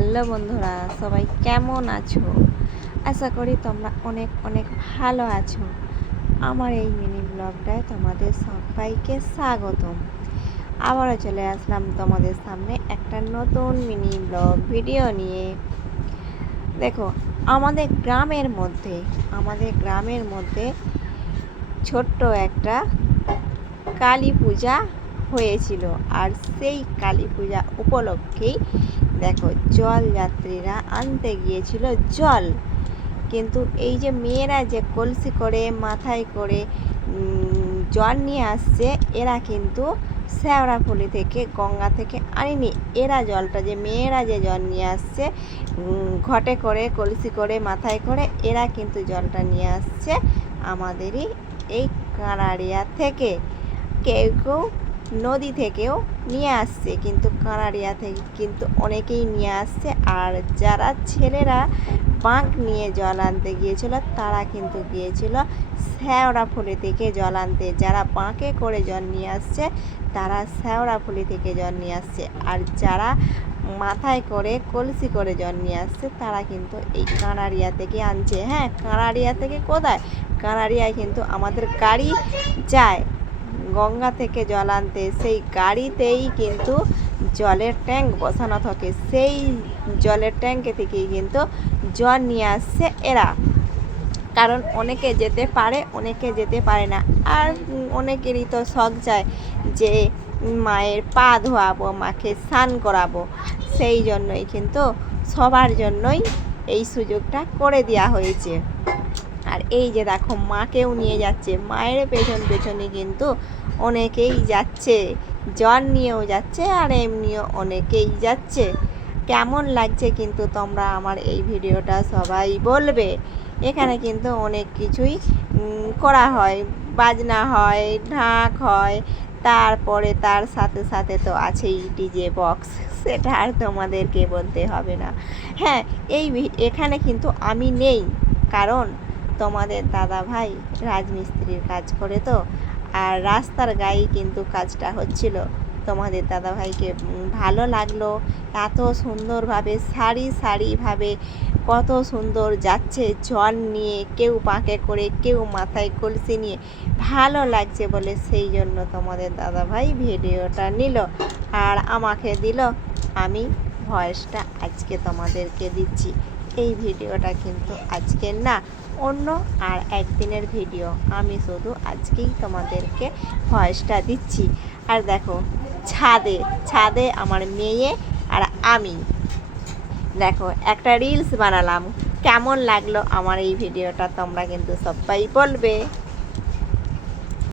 Hello বন্ধুরা, সবাই কেমন আছো? আশা করি তোমরা অনেক অনেক ভালো আছো। আমার এই মিনি ব্লগটায় তোমাদের সবাইকে স্বাগতম। আবারও চলে আসলাম তোমাদের সামনে একটা নতুন মিনি ব্লগ ভিডিও নিয়ে। দেখো, আমাদের গ্রামের মধ্যে ছোট্ট একটা কালী পূজা হয়েছিল। আর সেই কালী পূজা উপলক্ষেই দেখো, জলযাত্রীরা আনতে গিয়েছিল জল। কিন্তু এই যে মেয়েরা যে কলসি করে মাথায় করে জল নিয়ে আসছে, এরা কিন্তু শেওড়াফুলি থেকে, গঙ্গা থেকে আনেনি। মেয়েরা যে জল নিয়ে আসছে ঘটে করে, কলসি করে, মাথায় করে, এরা কিন্তু জলটা নিয়ে আসছে আমাদেরই এই কাঁড়াড়িয়া থেকে। কেউ কেউ নদী থেকেও নিয়ে আসছে, কিন্তু কাঁড়াড়িয়া থেকে কিন্তু অনেকেই নিয়ে আসছে। আর যারা ছেলেরা বাঁক নিয়ে জল আনতে গিয়েছিল, তারা কিন্তু গিয়েছিল শেওড়াফুলি থেকে জল আনতে। যারা বাঁকে করে জল নিয়ে আসছে, তারা শেওড়াফুলি থেকে জল নিয়ে আসছে। আর যারা মাথায় করে, কলসি করে জল নিয়ে আসছে, তারা কিন্তু এই কাঁড়াড়িয়া থেকে আনছে। হ্যাঁ, কাঁড়াড়িয়া থেকে কোথায়? কাঁড়াড়িয়ায় কিন্তু আমাদের গাড়ি যায় গঙ্গা থেকে জল আনতে। সেই গাড়িতেই কিন্তু জলের ট্যাঙ্ক বসানো থাকে, সেই জলের ট্যাঙ্কে থেকেই কিন্তু জল নিয়ে আসছে এরা। কারণ অনেকে যেতে পারে, অনেকে যেতে পারে না। আর অনেকেরই তো শখ যায় যে মায়ের পা ধোয়াবো, মাকে স্নান করাবো। সেই জন্যই কিন্তু সবার জন্যই এই সুযোগটা করে দেওয়া হয়েছে। আর এই যে দেখো, মাকেও নিয়ে যাচ্ছে, মায়ের পেছন পেছনে কিন্তু অনেকেই যাচ্ছে, জল নিয়েও যাচ্ছে আর এমনিও অনেকেই যাচ্ছে। কেমন লাগছে কিন্তু তোমরা আমার এই ভিডিওটা সবাই বলবে। এখানে কিন্তু অনেক কিছুই করা হয়, বাজনা হয়, ঢাক হয়, তারপরে তার সাথে সাথে তো আছেই ডিজে বক্স, সেটা আর তোমাদেরকে বলতে হবে না। হ্যাঁ, এখানে কিন্তু আমি নেই, কারণ তোমাদের দাদা ভাই রাজমিস্ত্রির কাজ করে তো। আর রাস্তার গায়ে কিন্তু কাজটা হচ্ছিল। তোমাদের দাদাভাইকে ভালো লাগলো, এত সুন্দরভাবে সারিভাবে কত সুন্দর যাচ্ছে জল নিয়ে, কেউ বাঁকে করে, কেউ মাথায় কলসি নিয়ে। ভালো লাগছে বলে সেই জন্য তোমাদের দাদাভাই ভিডিওটা নিল আর আমাকে দিল। আমি ভয়েসটা আজকে তোমাদেরকে দিচ্ছি। এই ভিডিওটা কিন্তু আজকের না, অন্য আর একদিনের ভিডিও। আমি শুধু আজকেই তোমাদেরকে ভয়েসটা দিচ্ছি। আর দেখো, ছাদে আমার মেয়ে আর আমি দেখো একটা রিলস বানালাম। কেমন লাগলো আমার এই ভিডিওটা তোমরা কিন্তু সবাই বলবে।